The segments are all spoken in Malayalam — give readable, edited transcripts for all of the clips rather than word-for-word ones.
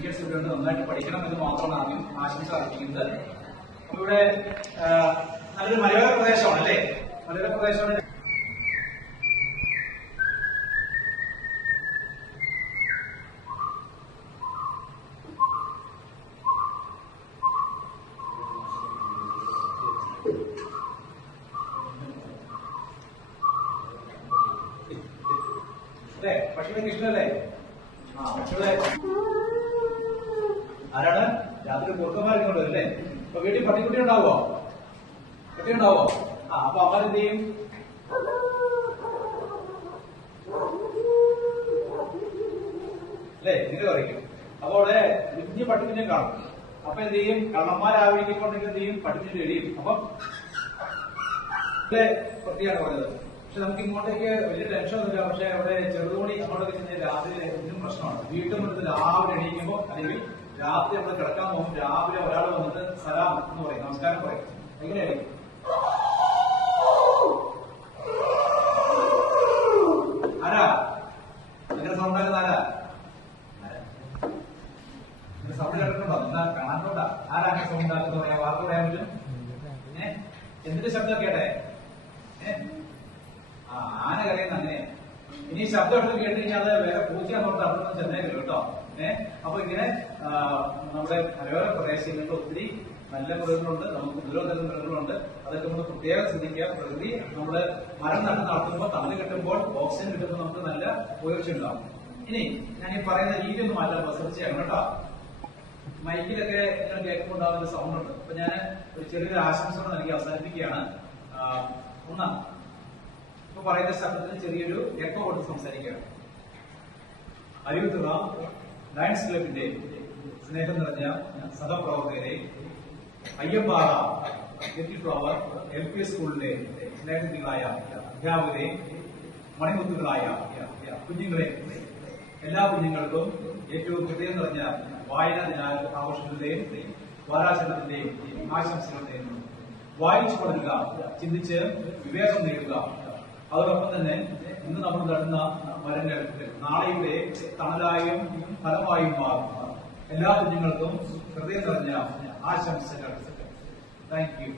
ടീച്ചേഴ്സ് ഇവിടെ ഉണ്ട്, നന്നായിട്ട് പഠിക്കണം എന്ന് മാത്രമാണ് ആദ്യം ആശംസ അർപ്പിക്കുന്നത്. അപ്പൊ ഇവിടെ നല്ലൊരു മലയോര പ്രദേശമാണ് അല്ലേ? മലയോര പ്രദേശമാണ്. അല്ലേ? പക്ഷികളെ ഇഷ്ടമല്ലേ? ആ പക്ഷികളെ ആരാണ്? രാത്രി കുറുക്കന്മാരിങ്ങോട്ട് വരും അല്ലേ? അപ്പൊ വീട്ടിൽ പട്ടിക്കുട്ടി ഉണ്ടാവോ? കുട്ടി ഉണ്ടാവോ? ആ അപ്പൊ അമ്മാരെന്ത് ചെയ്യും? അല്ലേ? ഇങ്ങനെ പറയും. അപ്പൊ അവിടെ കുഞ്ഞു പട്ടിക്കുഞ്ഞെ കാണും. അപ്പൊ എന്ത് ചെയ്യും? കള്ളന്മാരാവിക്കൊണ്ടെങ്കിൽ എന്ത് ചെയ്യും? പട്ടിക്കുഞ്ഞ് കഴിയും. അപ്പം വൃത്തിയാണ് പറഞ്ഞത്. പക്ഷെ നമുക്ക് ഇങ്ങോട്ടേക്ക് വലിയ ടെൻഷൻ ഒന്നുമില്ല. പക്ഷെ അവിടെ ചെറുതോണി അങ്ങോട്ടൊക്കെ ചെന്ന് രാത്രി ഇതിനും പ്രശ്നമാണ്. വീട്ടിൽ മുറ്റത്ത് രാവിലെ എണീക്കുമ്പോ അല്ലെങ്കിൽ രാത്രി നമ്മൾ കിടക്കാൻ പോകും, രാവിലെ ഒരാൾ വന്നിട്ട് സലാം എന്ന് പറയും, നമസ്കാരം പറയും. എങ്ങനെയായിരിക്കും? ആരാ അങ്ങനെ സൗണ്ട് ആക്കുന്ന? ആരാ സൗണ്ട് കേട്ടിട്ടുണ്ടോ? എന്താ കാണാനുണ്ടോ? ആരാ അങ്ങനെ സൗണ്ട് ആക്കുന്ന പറയാ? വാർത്ത പറയാൻ പറ്റും? എന്തിന്റെ ശബ്ദം കേട്ടെ? ആന കരയുന്ന അങ്ങനെ. ഇനി ശബ്ദം എടുത്ത് കേട്ട് കഴിഞ്ഞാൽ അത് വേറെ പൂച്ചയാന്നോട്ട് അർത്ഥം ചെന്നേക്കില്ല കേട്ടോ. അപ്പൊ ഇങ്ങനെ നമ്മുടെ മലയോര പ്രദേശങ്ങളിൽ ഒത്തിരി നല്ല മൃഗങ്ങളുണ്ട്, നമുക്ക് ദൂരതരം മൃഗങ്ങളുണ്ട്. അതൊക്കെ നമ്മൾ പ്രത്യേകം ശ്രദ്ധിക്കുക. പ്രകൃതി നമ്മള് മരം നടത്തുമ്പോൾ തണല് കിട്ടുമ്പോൾ ഓക്സിജൻ കിട്ടുമ്പോൾ നമുക്ക് നല്ല ഉയർച്ച ഉണ്ടാവും. ഇനി ഞാൻ ഈ പറയുന്ന രീതി ഒന്ന് മാറ്റാൻ ശ്രദ്ധിച്ചാണ് കേട്ടോ. മൈക്കിലൊക്കെ നിങ്ങൾ കേൾക്കുമ്പോൾ ഉണ്ടാകുന്ന സൗണ്ട് ഉണ്ട്. അപ്പൊ ഞാൻ ഒരു ചെറിയൊരു ആശംസ നൽകി അവസാനിപ്പിക്കുകയാണ്. ഒന്നാം ഇപ്പൊ പറയുന്ന ശബ്ദത്തിന് ചെറിയൊരു എക്കോ കൊണ്ട് സംസാരിക്കുകയാണ്. അരിയുത്തുള്ള ലയൺസ് ക്ലബിന്റെ സ്നേഹം നിറഞ്ഞ സഹപ്രവർത്തകരെ, അയ്യപ്പാറ ഫ്ലവർ LP സ്കൂളിലെ സ്നേഹനിധികളായ അധ്യാപകരെ, മണിമുത്തുകളായ കുഞ്ഞുങ്ങളെ, എല്ലാ കുഞ്ഞുങ്ങൾക്കും ഏറ്റവും ഹൃദയം നിറഞ്ഞ വായനാ ദിനാഘോഷങ്ങളുടെയും വാരാചരണത്തിന്റെയും ആശംസകൾ നേരുന്നു. വായിച്ചു വളരുക, ചിന്തിച്ച് വിവേകം നേടുക. അതോടൊപ്പം തന്നെ ഇന്ന് നമ്മൾ നടുന്ന മരങ്ങൾ നാളെയുടെ തണലായും ഫലമായും മാറും. എല്ലാ കുഞ്ഞുങ്ങൾക്കും ഹൃദയം നിറഞ്ഞ ആശംസകൾ. Thank you.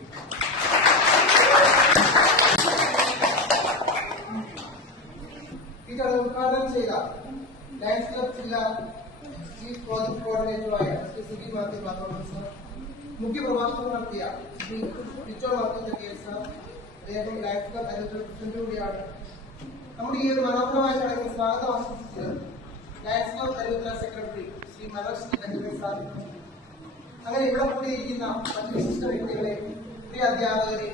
ഇത് ഉദ്ഘാടനം ചെയ്ത ലയൺസ് ക്ലബ് ജില്ലാ ചീഫ് പ്രോജക്ട് കോർഡിനേറ്ററായ ശ്രീ സുഗി മാത്യു മാധവൻ സർ, മുഖ്യപ്രഭാഷണം നടത്തിയ ശ്രീ ടിച്ചോ മാത്യു കെ സർ, അദ്ദേഹം ലയൺസ് ക്ലബ് അതിന്റെ പ്രസിഡന്റ് കൂടിയാണ്. നമ്മുടെ ഈ ഒരു മനോഹരമായ ചടങ്ങിൽ സ്വാഗതം ആശംസിച്ചത് Lions club Aruvithala secretary Shri Manoj Benjamin sir. അങ്ങനെ ഇവിടെ കൂടിയിരിക്കുന്ന മറ്റു വിശിഷ്ട വ്യക്തികളെ, പ്രിയ അധ്യാപകരെ,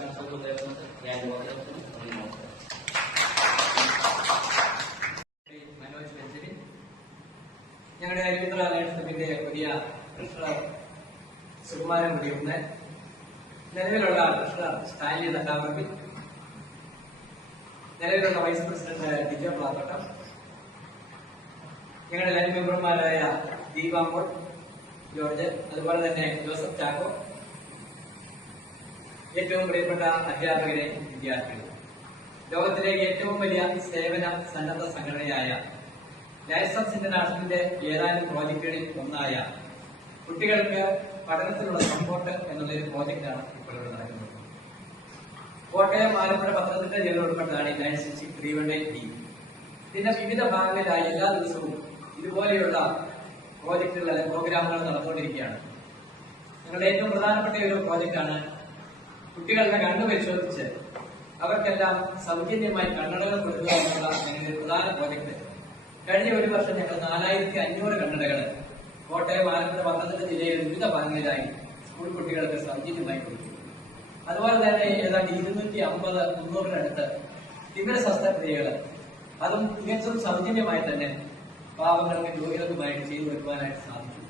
ആശംസകൾ നേർന്നുകൊണ്ട് ഞാൻ യോഗത്തിന് നന്ദി. മനോജ് ബെഞ്ചമിൻ, ഞങ്ങളുടെ അരിവിത്ര ലയൺസ് ക്ലബിന്റെ പുതിയ ട്രഷറർ സുകുമാരൻ മുടിയുന്ന, നിലവിലുള്ള ട്രഷറർ സ്റ്റാൻലി തട്ടാമർപ്പി, നിലവിലുള്ള വൈസ് പ്രസിഡന്റ് ഡിജോ പ്ലാത്തോട്ടം, ഞങ്ങളുടെ ലൈൻ മെമ്പർമാരായ ദീപാമ്പോൾ ജോർജ്, അതുപോലെ തന്നെ ജോസഫ് ചാക്കോ, ഏറ്റവും പ്രിയപ്പെട്ട അധ്യാപകരെ, വിദ്യാർത്ഥികൾ, ലോകത്തിലെ ഏറ്റവും വലിയ സേവന സന്നദ്ധ സംഘടനയായ ലയൺസ് ഇന്റർനാഷണലിന്റെ ഏതാനും പ്രോജക്റ്റുകളിൽ ഒന്നായ കുട്ടികൾക്ക് പഠനത്തിനുള്ള സപ്പോർട്ട് എന്നുള്ളൊരു പ്രോജക്റ്റാണ് ഇപ്പോൾ ഇവിടെ നടക്കുന്നത്. കോട്ടയം, ആലപ്പുഴ, പത്തനംതിട്ട ജില്ലകൾ ഉൾപ്പെട്ടതാണ് ഈ ലയൺസ് 318D. ഇതിന്റെ വിവിധ ഭാഗങ്ങളിലായി എല്ലാ ദിവസവും ഇതുപോലെയുള്ള പ്രോജക്റ്റുകൾ അല്ലെങ്കിൽ പ്രോഗ്രാമുകൾ നടന്നുകൊണ്ടിരിക്കുകയാണ്. ഞങ്ങളുടെ ഏറ്റവും പ്രധാനപ്പെട്ട ഒരു പ്രോജക്റ്റാണ് കുട്ടികളുടെ കണ്ണ് പരിശോധിച്ച് അവർക്കെല്ലാം സൗജന്യമായി കണ്ണടകൾ കൊടുക്കുക എന്നുള്ള ഞങ്ങളുടെ പ്രധാന പ്രോജക്റ്റ്. കഴിഞ്ഞ ഒരു വർഷം ഞങ്ങൾ 4500 കണ്ണടകൾ കോട്ടയം, ആലപ്പുഴ, പത്തനംതിട്ട ജില്ലയിലെ വിവിധ ഭാഗങ്ങളിലായി സ്കൂൾ കുട്ടികൾക്ക് സൗജന്യമായി കൊടുത്തു. അതുപോലെ തന്നെ ഏതാണ്ട് 250-300 തിമിര ശസ്ത്രക്രിയകൾ അതും തികച്ചും സൗജന്യമായി തന്നെ പാവങ്ങൾക്ക് രോഗികൾക്കുമായിട്ട് ചെയ്തു വരുവാനായിട്ട് സാധിച്ചു.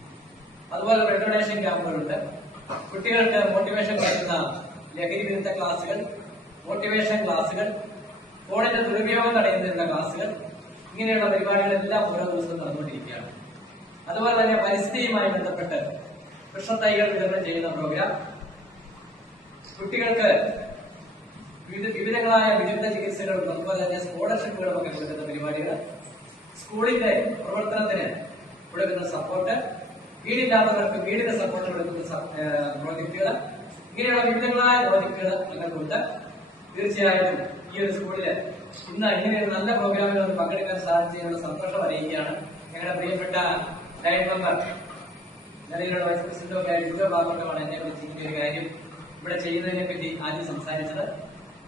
അതുപോലെ ബ്ലഡ് ഡൊണേഷൻ ക്യാമ്പുകളുണ്ട്. കുട്ടികൾക്ക് മോട്ടിവേഷൻ നൽകുന്ന ലഹരി വിരുദ്ധ ക്ലാസുകൾ, മോട്ടിവേഷൻ ക്ലാസുകൾ, ഫോണിന്റെ ദുരുപയോഗം തടയുന്നതിനുള്ള ക്ലാസുകൾ, ഇങ്ങനെയുള്ള പരിപാടികളെല്ലാം ഓരോ ദിവസവും നടന്നുകൊണ്ടിരിക്കുകയാണ്. അതുപോലെ തന്നെ പരിസ്ഥിതിയുമായി ബന്ധപ്പെട്ട് വൃക്ഷത്തൈകൾ വിതരണം ചെയ്യുന്ന പ്രോഗ്രാം, കുട്ടികൾക്ക് വിവിധങ്ങളായ വിദഗ്ധ ചികിത്സകളും അതുപോലെ തന്നെ സ്കോളർഷിപ്പുകളും ഒക്കെ കൊടുക്കുന്ന പരിപാടികൾ, സ്കൂളിന്റെ പ്രവർത്തനത്തിന് കൊടുക്കുന്ന സപ്പോർട്ട്, വീടില്ലാത്തവർക്ക് വീടിന്റെ സപ്പോർട്ട് കൊടുക്കുന്ന പ്രോജക്റ്റുകൾ, ഇങ്ങനെയുള്ള വിവിധങ്ങളായ പ്രോജക്റ്റുകൾ ഞങ്ങൾക്കുണ്ട്. തീർച്ചയായിട്ടും ഈ ഒരു സ്കൂളില് ഇന്ന് ഇങ്ങനെയുള്ള നല്ല പ്രോഗ്രാമുകളിൽ പങ്കെടുക്കാൻ സാധിച്ചതിനുള്ള സന്തോഷം അറിയിക്കുകയാണ്. ഞങ്ങളുടെ പ്രിയപ്പെട്ട ലൈൻ മെമ്പർ, നിലവിലുള്ള വൈസ് പ്രസിഡന്റൊക്കെ ഡിജോ പ്ലാത്തോട്ടമാണ് എന്നെ വിളിച്ച് ഇങ്ങനെ ഒരു കാര്യം ഇവിടെ ചെയ്യുന്നതിനെ പറ്റി ആദ്യം സംസാരിച്ചത്.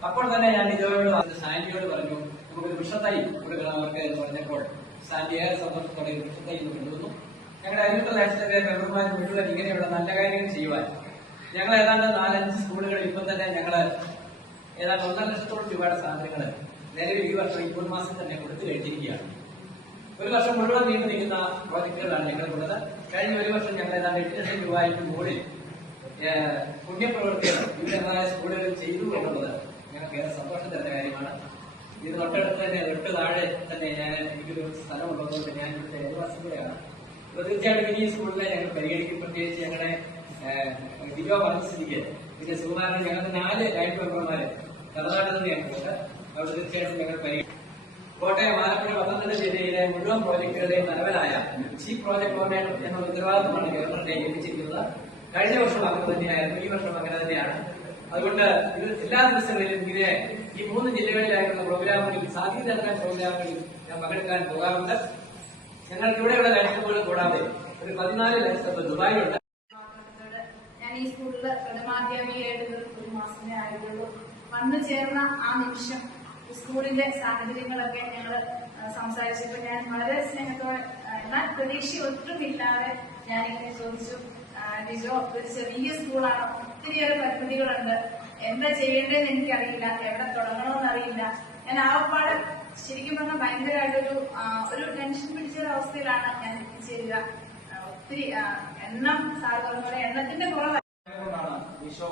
അപ്പോൾ തന്നെ ഞാൻ ഡിജോയോട് സാൻഡിയോട് പറഞ്ഞു നമുക്കൊരു വൃക്ഷത്തൈ കൊടുക്കണം അവർക്ക് എന്ന് പറഞ്ഞപ്പോൾ സാൻഡി ഏറെ സന്തോഷത്തോടെ ഒരു വൃക്ഷത്തൈ കൊണ്ടുവന്നു. ഞങ്ങളുടെ അരിവിത്ര ലയൺസിന്റെ മെമ്പർമാർ മുഴുവൻ ഇങ്ങനെയുള്ള നല്ല കാര്യങ്ങൾ ചെയ്യുവാൻ ഞങ്ങൾ ഏതാണ്ട് 4-5 സ്കൂളുകളിൽ ഇപ്പം തന്നെ ഞങ്ങൾ ഏതാണ്ട് 1.5 ലക്ഷത്തോളം രൂപയുടെ സാധനങ്ങൾ നിലവിൽ ഈ വർഷം ഇപ്പോൾ മാസം തന്നെ കൊടുത്തു കഴിഞ്ഞിരിക്കുകയാണ്. ഒരു വർഷം മുഴുവൻ നീണ്ടു നിൽക്കുന്ന പ്രോജക്റ്റുകളാണ് ഞങ്ങൾക്കുള്ളത്. കഴിഞ്ഞ ഒരു വർഷം ഞങ്ങൾ ഏതാണ്ട് 8 ലക്ഷം രൂപയ്ക്ക് മുകളിൽ പുണ്യപ്രവർത്തികൾ വിവിധങ്ങളായ സ്കൂളുകളിൽ ചെയ്തു എന്നുള്ളത് ഞങ്ങൾക്ക് ഏറെ സന്തോഷം തരുന്ന കാര്യമാണ്. ഇത് തൊട്ടടുത്ത് തന്നെ തൊട്ട് താഴെ തന്നെ എനിക്കൊരു സ്ഥലമുള്ളതുകൊണ്ട് ഞാൻ ഇവിടുത്തെ അയൽവാസികളെയാണ്. അപ്പൊ തീർച്ചയായിട്ടും ഈ സ്കൂളിനെ ഞങ്ങൾ പരിഗണിക്കും. പ്രത്യേകിച്ച് ഞങ്ങളുടെ ഡിജോ പറഞ്ഞ സ്ഥിതിക്ക് പിന്നെ സുകുമാരൻ ഞങ്ങളുടെ 4 ലൈൻ മെമ്പർമാര് തലനാട്ടിൽ തന്നെയാണ് പോയത്. അവിടെ തീർച്ചയായിട്ടും ഞങ്ങൾ പരിഗണിക്കും. കോട്ടയം, ആലപ്പുഴ, പത്തനംതിട്ട ജില്ലയിലെ മുഴുവൻ പ്രോജക്റ്റുകളുടെയും തലവനായ ചീഫ് പ്രോജക്ട് കോർഡിനേറ്റർ എന്ന ഉത്തരവാദിത്തമാണ് ഗവർണറെ ഏൽപ്പിച്ചിരിക്കുന്നത്. കഴിഞ്ഞ വർഷം അങ്ങനെ തന്നെയായിരുന്നു, ഈ വർഷം അങ്ങനെ തന്നെയാണ്. അതുകൊണ്ട് ഇത് എല്ലാ ദിവസങ്ങളിലും ഇങ്ങനെ ഈ 3 ജില്ലകളിലായിട്ടുള്ള പ്രോഗ്രാമുകളിൽ സാധ്യതയുള്ള പ്രോഗ്രാമുകളിൽ ഞാൻ പങ്കെടുക്കാൻ പോകാറുണ്ട്. ഞങ്ങൾക്ക് ഇവിടെയുള്ള ലയൺസ് ക്ലബ്ബുകൾ കൂടാതെ ഒരു 14 ലയൺസ് ക്ലബ്ബ് ദുബായിലുണ്ട്. ഞാൻ ഈ സ്കൂളിൽ പ്രഥമാധ്യാപികയായിട്ട് ഒരു മാസമേ ആയിട്ടുള്ളൂ. വന്നു ചേർന്ന ആ നിമിഷം സ്കൂളിന്റെ സാഹചര്യങ്ങളൊക്കെ ഞങ്ങൾ സംസാരിച്ചപ്പോൾ ഞാൻ വളരെ സ്നേഹത്തോടെ എന്നാൽ പ്രതീക്ഷ ഒട്ടുമില്ലാതെ ഞാനിങ്ങനെ ചോദിച്ചു, ഡിജോ ഒരു ചെറിയ സ്കൂളാണ്, ഒത്തിരിയേറെ പരിമിതികളുണ്ട്, എന്താ ചെയ്യേണ്ടതെന്ന് എനിക്കറിയില്ല, എവിടെ തുടങ്ങണമെന്നറിയില്ല. ഞാൻ ആവപ്പാട് ശരിക്കും പറഞ്ഞാൽ ഭയങ്കരമായിട്ടൊരു ടെൻഷൻ പിടിച്ചൊരു അവസ്ഥയിലാണ് ഞാൻ എത്തിച്ചേരുക. ഒത്തിരി എണ്ണം സാർ പറഞ്ഞ പോലെ എണ്ണത്തിന്റെ കുറവാണ്. ഈശോ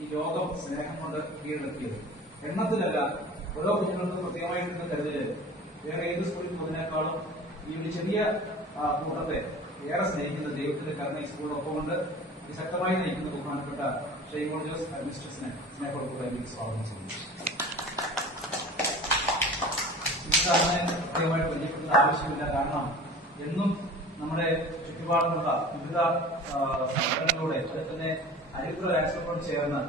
ഈ ലോകം സ്നേഹം കൊണ്ട് കീഴടക്കിയത് എണ്ണത്തിലല്ല. ഓരോ കുഞ്ഞുങ്ങൾക്കും പ്രത്യേകമായിട്ടുള്ള കരുതല് വേറെ ഏത് സ്കൂളിൽ പോകുന്നതിനേക്കാളും ഈ ഒരു ചെറിയ കൂട്ടത്തെ ഏറെ സ്നേഹിക്കുന്ന ദൈവത്തിന്റെ കരുണ ഈ സ്കൂളിനൊപ്പമുണ്ട്. ഈ ശക്തമായി നയിക്കുന്ന ബഹുമാനപ്പെട്ട ഷെയ്മോൾ ജോസ് അഡ്മിനിസ്ട്രേഷനെ സ്നേഹത്തോടുകൂടി സ്വാഗതം ചെയ്യുന്നു. ഇതിനെ കൃത്യമായി പരിചയപ്പെടുന്ന ആവശ്യമില്ല. കാരണം എന്നും നമ്മുടെ ചുറ്റുപാടുമുള്ള വിവിധ സംഘടനകളുടെ അതുപോലെ തന്നെ അരിവിത്ര രാഷ്ട്രത്തോട് ചേർന്ന്